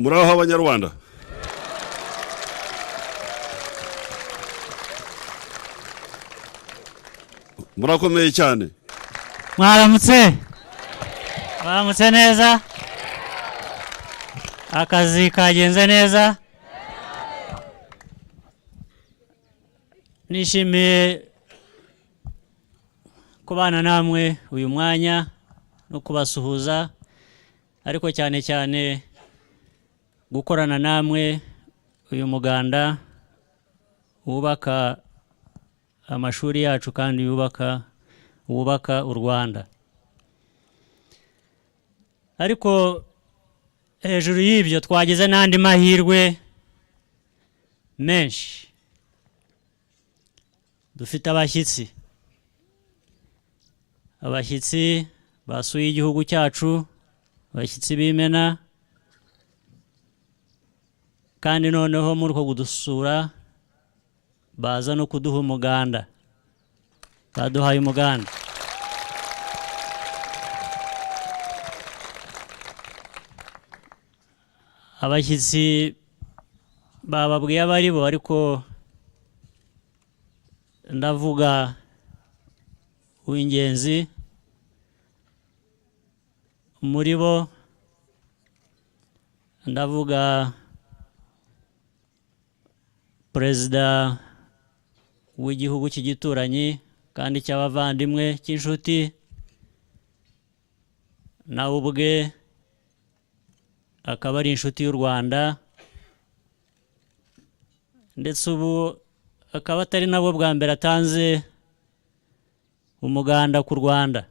Muraho abanyarwanda. Murakomeye cyane. Mwaramutse. Mwaramutse neza. Akazi kagenze neza. Nishimiye kubana namwe uyu mwanya no kubasuhuza, ariko cyane cyane gukorana namwe uyu muganda wubaka amashuri yacu kandi wubaka u Rwanda. Ariko hejuru y'ibyo twagize n'andi mahirwe menshi. Dufite abashyitsi basuye igihugu cyacu, abashyitsi b'imena, kandi noneho muri uko kudusura baza no kuduha umuganda. Baduhaye umuganda. Abashyitsi bababwiye abari bo, ariko ndavuga uw'ingenzi muri bo. Ndavuga Perezida w'igihugu cy'igituranyi kandi cy'abavandimwe cy'inshuti, nawe ubwe akaba ari inshuti y'u Rwanda, ndetse ubu akaba atari nabwo bwa mbere atanze umuganda ku Rwanda.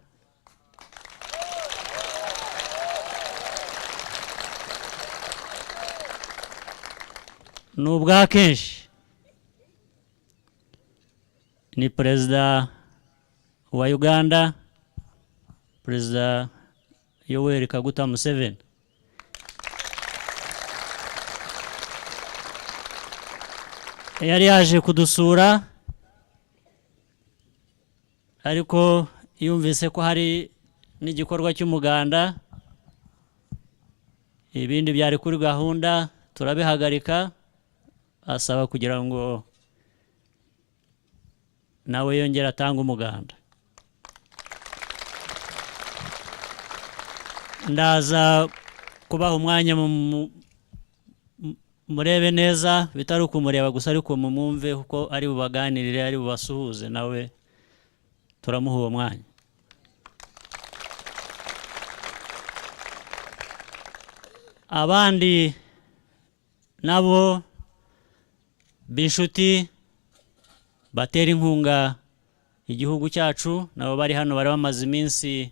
Ni ubwa kenshi. Ni Perezida wa Uganda, Perezida Yoweri Kaguta Museveni. Yari yaje kudusura, ariko yumvise ko hari n'igikorwa cy'umuganda, ibindi byari kuri gahunda turabihagarika, asaba kugira ngo nawe yongere atange umuganda. Ndaza kubaha umwanya murebe neza, bitari ukumureba gusa, ariko mumwumve kuko ari bubaganirire, ari bubasuhuze, nawe turamuha uwo mwanya. Abandi nabo b'inshuti batera inkunga igihugu cyacu, nabo bari hano, bari bamaze iminsi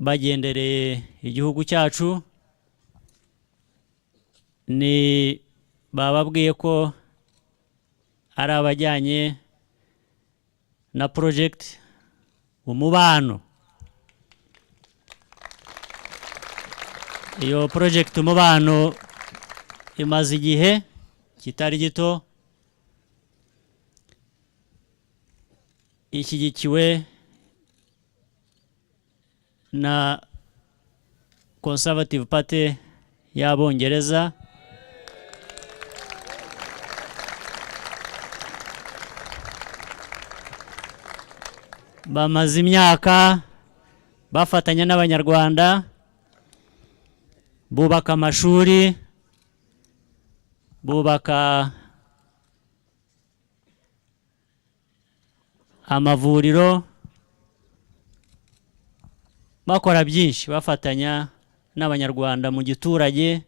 bagendereye igihugu cyacu. Ni bababwiye ko ari abajyanye na project umubano. Iyo project umubano imaze igihe kitari gito, ishyigikiwe na Conservative Party y'Abongereza. Bamaze imyaka bafatanya n'Abanyarwanda bubaka amashuri, bubaka amavuriro, bakora byinshi bafatanya n'Abanyarwanda mu giturage.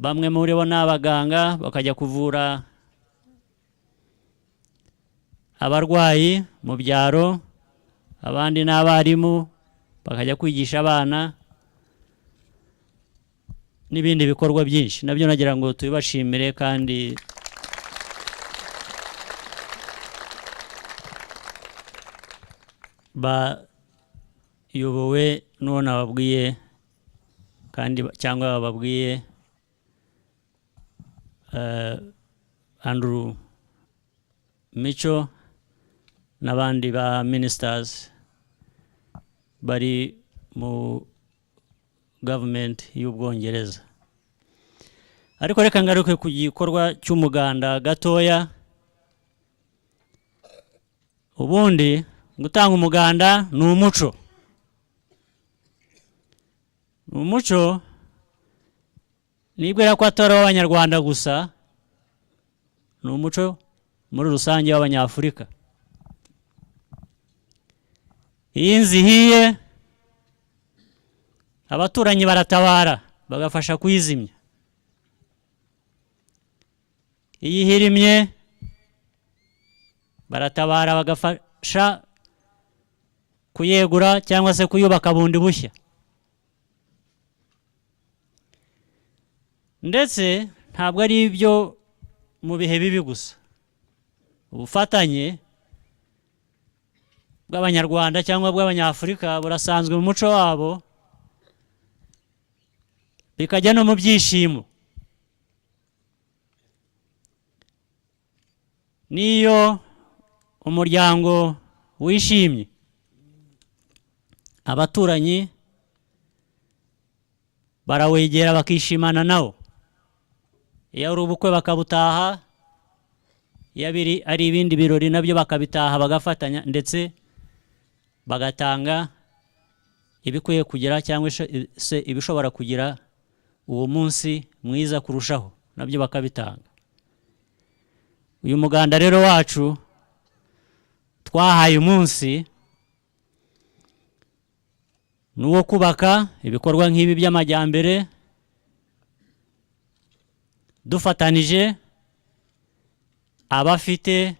Bamwe muri bo ni abaganga, bakajya kuvura abarwayi mu byaro, abandi ni abarimu, bakajya kwigisha abana, n'ibindi bikorwa byinshi. Nabyo nagira ngo tubibashimire, kandi bayobowe n'uwo nababwiye, kandi cyangwa bababwiye Andrew Micho n'abandi ba ministers bari mu government y'Ubwongereza. Ariko reka ngaruke ku gikorwa cy'umuganda gatoya. Ubundi gutanga umuganda ni umuco. Umuco nibwira ko atari w'Abanyarwanda gusa, ni umuco muri rusange w'Abanyafurika. Iyo inzu ihiye, abaturanyi baratabara bagafasha kuyizimya. Iyo ihirimye, baratabara bagafasha kuyegura cyangwa se kuyubaka bundi bushya. Ndetse ntabwo ari ibyo mu bihe bibi gusa. Ubufatanye bw'Abanyarwanda cyangwa bw'Abanyafurika burasanzwe mu muco wabo, bikajya no mu byishimo. Niyo umuryango wishimye, abaturanyi barawegera bakishimana nawo. Iyo ari ubukwe bakabutaha, iyo ari ibindi birori nabyo bakabitaha bagafatanya, ndetse bagatanga ibikwiye kugira cyangwa se ibishobora kugira uwo munsi mwiza kurushaho, nabyo bakabitanga. Uyu muganda rero wacu twahaye umunsi ni uwo kubaka ibikorwa nk'ibi by'amajyambere, dufatanije abafite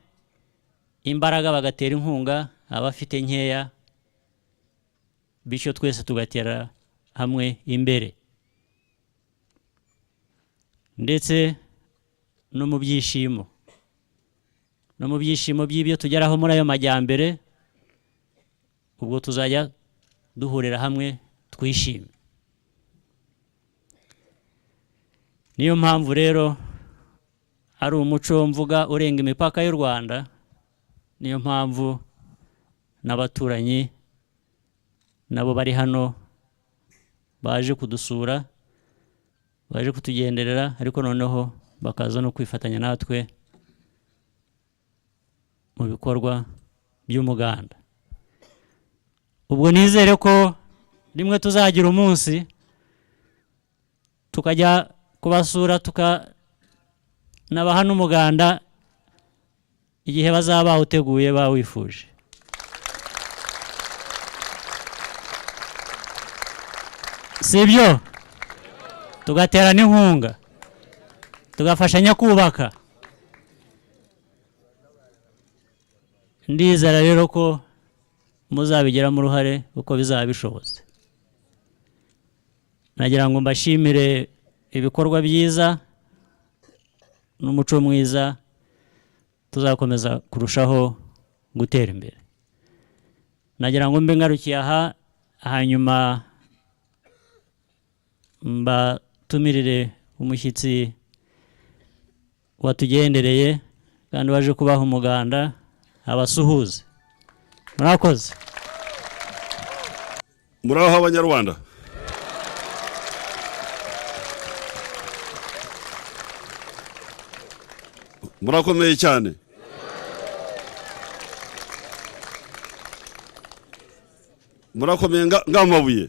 imbaraga bagatera inkunga, abafite nkeya, bityo twese tugatera hamwe imbere. Ndetse no mu byishimo, by'ibyo tugeraho muri ayo majyambere, ubwo tuzajya duhurira hamwe twishime. Niyo mpamvu rero ari umuco mvuga urenga imipaka y'u Rwanda. Niyo mpamvu n'abaturanyi nabo bari hano baje kudusura, baje kutugenderera, ariko noneho bakaza no kwifatanya natwe mu bikorwa by'umuganda. Ubwo nizere ko rimwe tuzagira umunsi tukajya kubasura, tukanabaha n'umuganda igihe bazaba bawuteguye bawifuje. Sibyo? Tugaterana inkunga, tugafashanya kubaka. Ndizera rero ko muzabigiramo uruhare uko bizaba bishobotse. Nagira ngo mbashimire ibikorwa byiza n'umuco mwiza, tuzakomeza kurushaho gutera imbere. Nagira ngo mbe ngarukiye aha, hanyuma mbatumirire umushyitsi watugendereye kandi waje kubaha umuganda abasuhuze. Murakoze. Muraho Abanyarwanda. Murakomeye cyane. Murakomeye ngamabuye.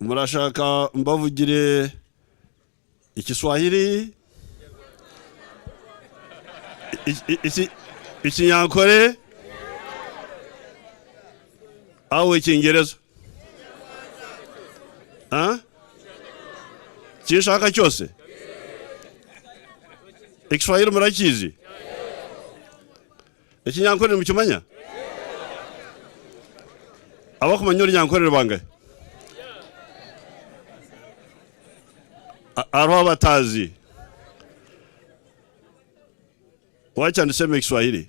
Murashaka mbavugire Igiswahili, Ikinyankore, au Icyingereza? Kinshaka cyose? Igiswahili murakizi? Ikinyankore mukimanya? Abakumanya Ikinyankore bangahe? Hariho abatazi. Wacha niseme Kiswahili.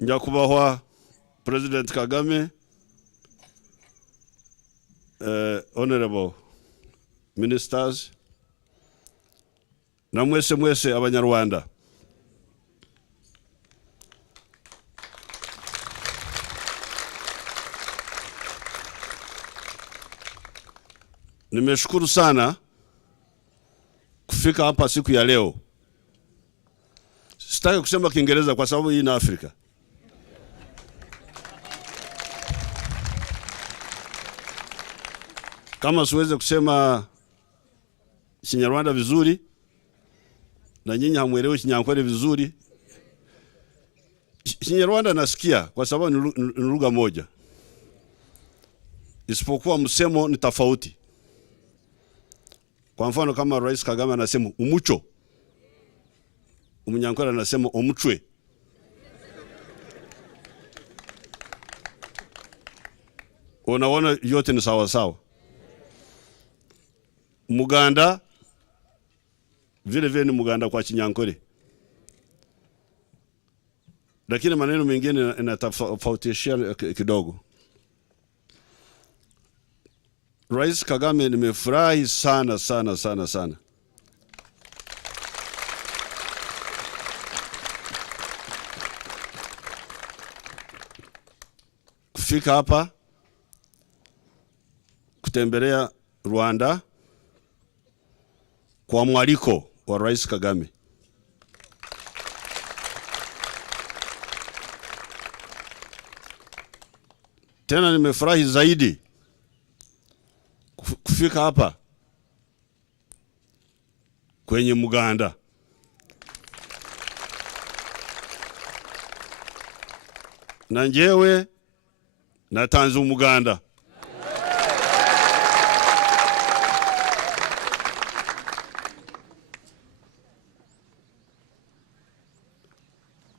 Nyakubahwa President Kagame, honorable ministers, na mwese Abanyarwanda. Nimeshukuru sana kufika hapa siku ya leo. Sitaki kusema Kiingereza kwa sababu hii ni Afrika. Kama siweze kusema Kinyarwanda vizuri na nyinyi hamuelewi Kinyankole vizuri, Kinyarwanda nasikia kwa sababu ni lugha moja, isipokuwa msemo ni tofauti. Kwa mfano kama Rais Kagame anasema umucho, Umunyankole anasema omutwe. Unaona yote ni sawa sawa. Muganda vile ni Muganda kwa Kinyankole, lakini maneno mengine yanatofautisha kidogo. Rais Kagame, nimefurahi sana kufika hapa kutembelea Rwanda kwa mwaliko wa Rais Kagame. Tena nimefurahi zaidi kufika hapa kwenye Muganda. Na njewe natanze Umuganda.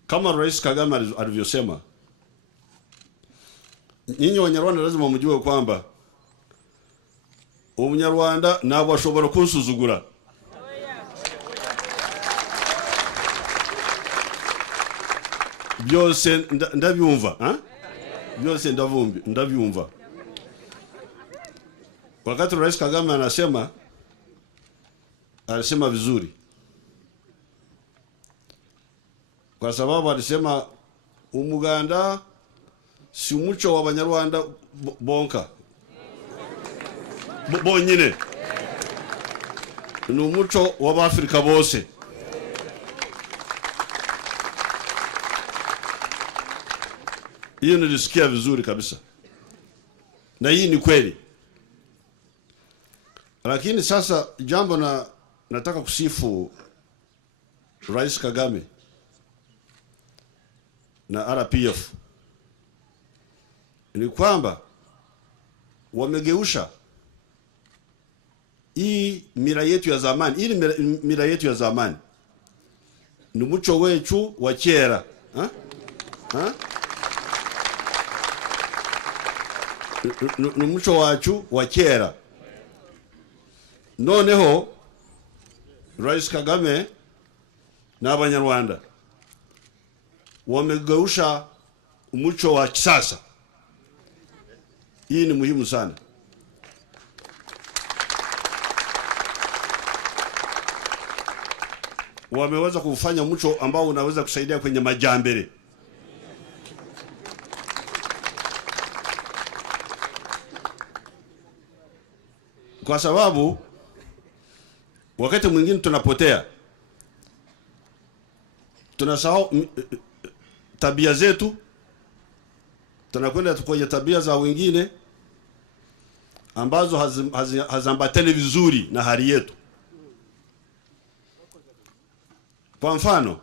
Kama Rais Kagame alivyosema, nyinyi Wanyarwanda lazima mjue kwamba Umunyarwanda ntabwo ashobora kunsuzugura. Byose ndabyumva, byose ndabyumva. Wakati Rais Kagame anasema vizuri, kwa sababu alisema Umuganda si umuco w'Abanyarwanda bonka bonyine, ni umuco w'Abafrika bose. Hiyo nilisikia vizuri kabisa, na hii ni kweli. Lakini sasa jambo nataka kusifu Rais Kagame na RPF ni kwamba wamegeusha hii mila yetu ya zamani. Hii mila yetu ya zamani ni muco wetu wa kera, ni muco wacu wa kera. Noneho Rais Kagame na Abanyarwanda wamegeusha umuco wa kisasa. Hii ni muhimu sana. Wameweza kufanya umuco ambao unaweza kusaidia kwenye majambere. Kwa sababu wakati mwingine tunapotea, tunasahau tabia zetu, tunakwenda kwenye tabia za wengine ambazo hazambatani vizuri na hali yetu. Kwa mfano,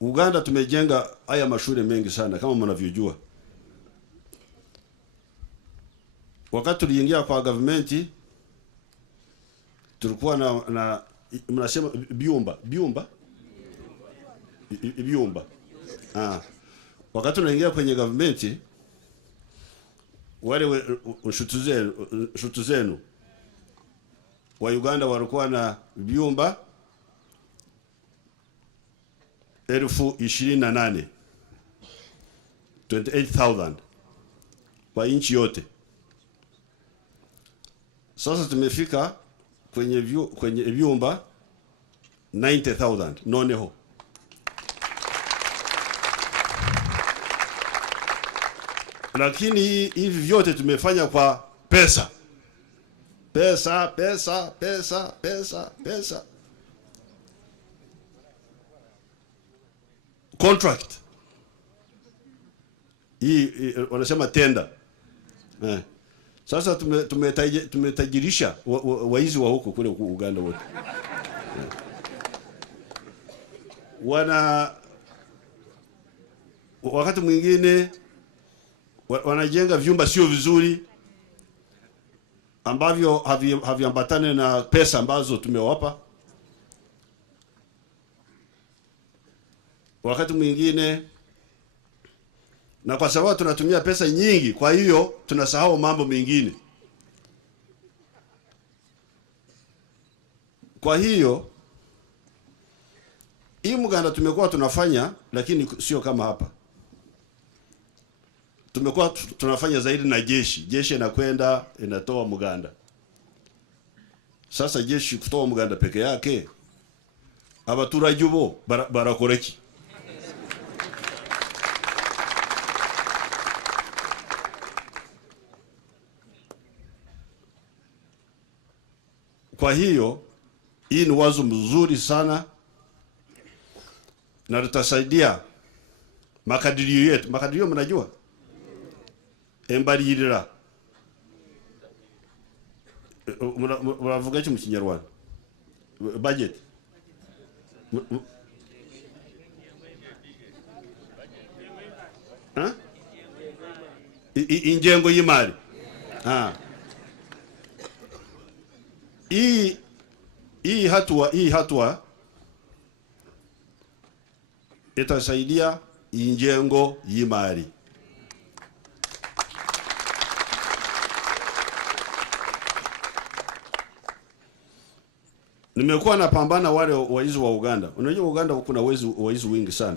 Uganda tumejenga haya mashule mengi sana kama mnavyojua. Wakati tuliingia kwa government tulikuwa na mnasema biumba. Wakati tunaingia kwenye government, wale shutu zenu wa Uganda walikuwa na biumba 28,000 kwa nchi yote. Sasa tumefika kwenye vyumba 90,000 noneho. Lakini hivi vyote tumefanya kwa pesa. Pesa, pesa, pesa, pesa, pesa. Contract. Hii wanasema tender. Sasa tumetajirisha waizi wa huko kule Uganda wote. Wakati mwingine wanajenga vyumba sio vizuri ambavyo haviambatane na pesa ambazo tumewapa. Wakati mwingine, na kwa sababu tunatumia pesa nyingi, kwa hiyo tunasahau mambo mengine. Kwa hiyo hii mganda tumekuwa tunafanya, lakini sio kama hapa. Tumekuwa tunafanya zaidi na jeshi. Jeshi inakwenda inatoa mganda. Sasa jeshi kutoa mganda peke yake, abaturage bo barakoreki. Kwa hiyo hii ni wazo mzuri sana, na tutasaidia makadirio yetu. Makadirio mnajua? Embalirira. Muravuga iki mu Kinyarwanda? Budget. Ingengo y'imari. Hii hatua itasaidia ingengo y'imari. Nimekuwa napambana wale waizi wa Uganda. Unajua Uganda kuna waizi wengi sana.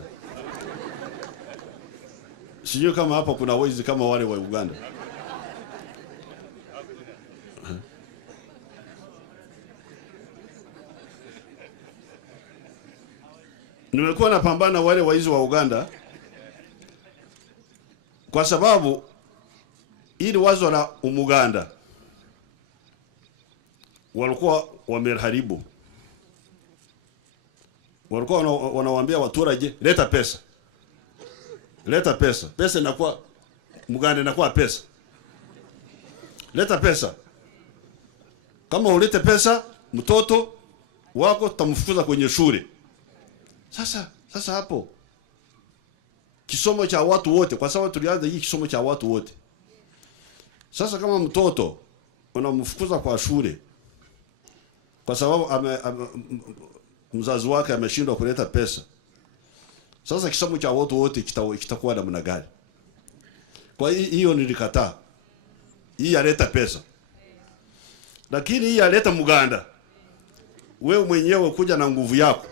Sijui kama hapa kuna waizi kama wale wa Uganda. Nimekuwa napambana wale waizi wa Uganda kwa sababu ili wazo la Umuganda walikuwa wameharibu. Walikuwa wanawaambia waturage, leta pesa. Leta pesa. Pesa inakuwa Muganda inakuwa pesa. Leta pesa. Kama ulete pesa, mtoto wako tutamfukuza kwenye shule. Sasa hapo kisomo cha watu wote, kwa sababu tulianza hii kisomo cha watu wote. Sasa kama mtoto unamfukuza kwa shule kwa sababu mzazi wake ameshindwa kuleta pesa, sasa kisomo cha watu wote kitakuwa namna gani? Kwa hiyo nilikataa. Hii yaleta pesa. Lakini hii yaleta muganda. Wewe mwenyewe kuja na nguvu yako.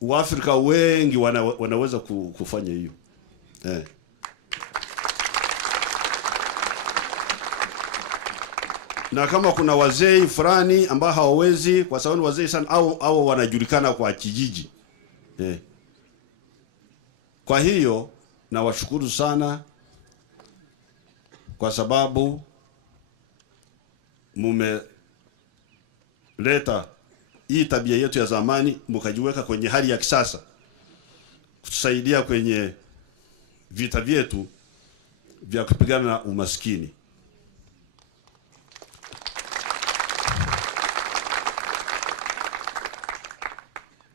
Waafrika wengi wanaweza kufanya hiyo. Na kama kuna wazee fulani ambao hawawezi, kwa sababu wazee sana au wanajulikana kwa kijiji. Kwa hiyo nawashukuru sana kwa sababu mumeleta hii tabia yetu ya zamani mkajiweka kwenye hali ya kisasa, kutusaidia kwenye vita vyetu vya kupigana na umaskini.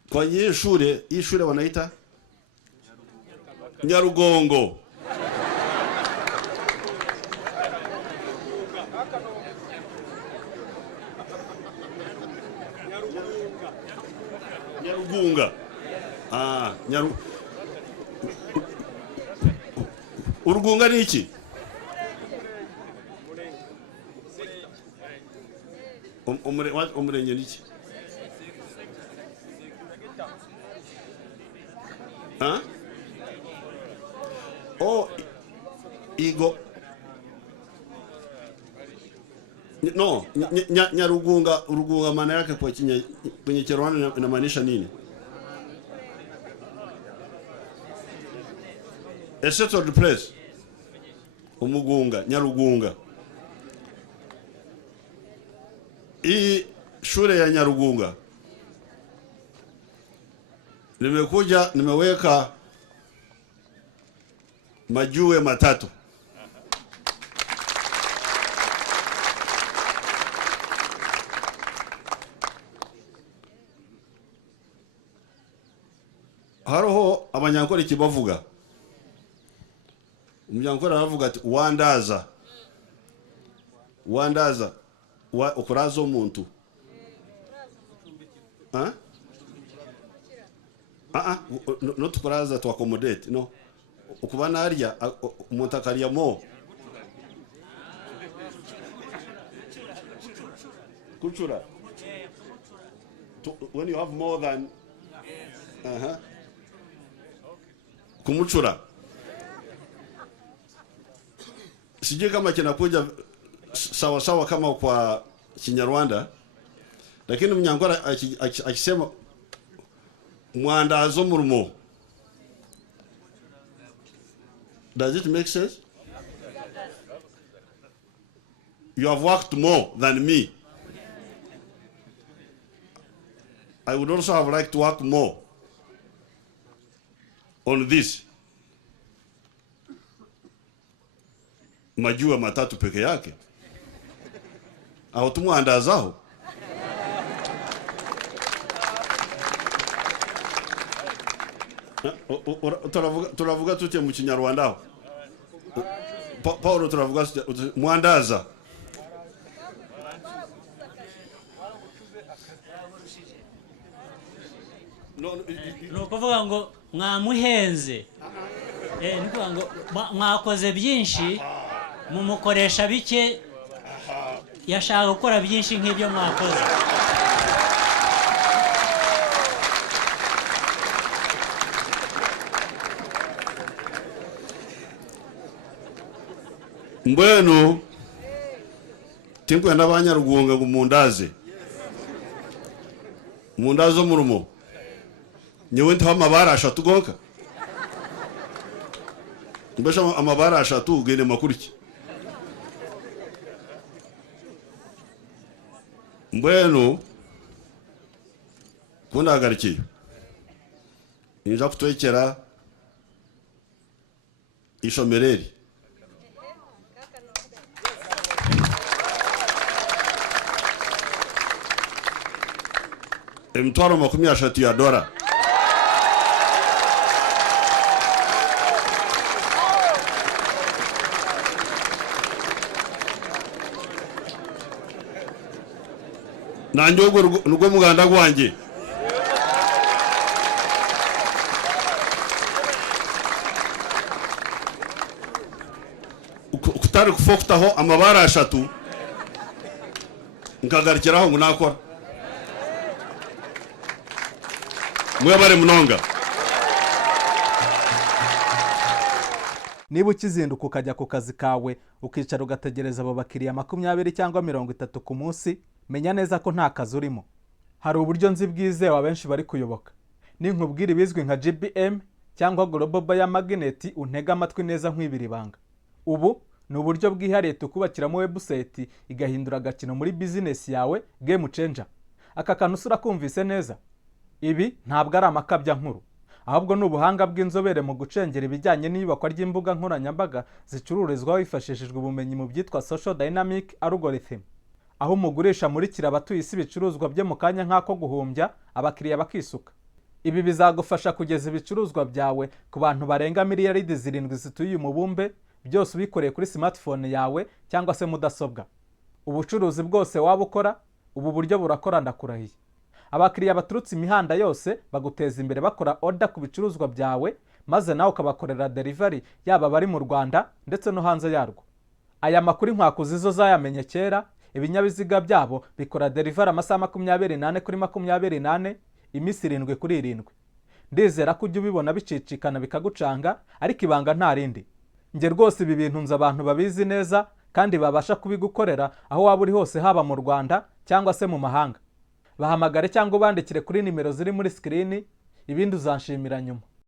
Kwa hii shule wanaita Nyarugongo. Nyarugunga. Urugunga ni iki? Umurenge ni iki? Igo No, Nyarugunga, Urugunga maana yake kwa kwenye Kinyarwanda inamaanisha nini? A settled place. Umugunga, Nyarugunga. Hii shule ya Nyarugunga nimeweka majiwe matatu. Haroho abanyankore ikibavuga. Umunyankore aravuga ati wandaza ukuraza umuntu. Not ukuraza to accommodate, no. Ukubana arya umuntu akarya mo. Kuchura. When you have more than kumuchura. Sijui kama kinakuja sawa sawa kama kwa Kinyarwanda, lakini Munyankore akisema mwandazo murimo. Does it make sense? You have worked more than me. I would also have liked to work more on this. Majua matatu peke yake. Aho tumwandazaho. Turavuga tute mu Kinyarwanda aho. Paulo turavuga mwandaza. No kuvuga ngo mwamuhenze. Nikuvuga ngo mwakoze byinshi mumukoresha bike, yashaka gukora byinshi nk'ibyo mwakoze. Mbwenu tinkwenda Abanyarugunga ngo mundaze murumo nyewe ntaho amabara ashatu gonka mbesha amabara ashatu ugende makuriki mbwenu kundagarikiye inja kutwekera ishomereri emitwaro 30 ya dola. Nanjogo nugo muganda gwanje. Kutari kufoktaho amabara ashatu nkagarikiraho munakora mwebare munonga. Niba ukizinduka ukajya ku kazi kawe ukicara ugategereza abo bakiriya 20 cyangwa 30 ku munsi, menya neza ko nta kazi urimo. Hari uburyo nzi bwizewe abenshi bari kuyoboka. Ninkubwira ibizwi nka GBM cyangwa Global Buyer Magnet, untega amatwi neza nkwibira ibanga. Ubu ni uburyo bwihariye tukubakiramo website igahindura agakino muri business yawe, game changer. Aka kantu usura kumvise neza. Ibi ntabwo ari amakabya nkuru, ahubwo ni ubuhanga bw'inzobere mu gucengera ibijyanye n'iyubakwa ry'imbuga nkoranyambaga zicururizwaho hifashishijwe ubumenyi mu byitwa social dynamic algorithm, aho umugurisha murikira abatuye isi ibicuruzwa bye mu kanya nk'ako guhumbya abakiriya bakisuka. Ibi bizagufasha kugeza ibicuruzwa byawe ku bantu barenga miliyaridi 7 zituye umubumbe, byose ubikoreye kuri smartphone yawe cyangwa se mudasobwa. Ubucuruzi bwose waba ukora, ubu buryo burakora ndakurahiye. Abakiriya baturutse imihanda yose baguteza imbere bakora order ku bicuruzwa byawe, maze nawe ukabakorera delivery yaba bari mu Rwanda ndetse no hanze yarwo. Aya makuru inkwakuzi zo zayamenye kera, ibinyabiziga byabo bikora delivery amasaha 28 kuri 28, iminsi 7 kuri 7. Ndizera ko ujye ubibona bicicikana bikagucanga, ariko ibanga nta rindi. Nge rwose ibi bintu nza abantu babizi neza kandi babasha kubigukorera aho waba uri hose, haba mu Rwanda cyangwa se mu mahanga. Bahamagare cyangwa ubandikire kuri nimero ziri muri screen, ibindi uzanshimira nyuma.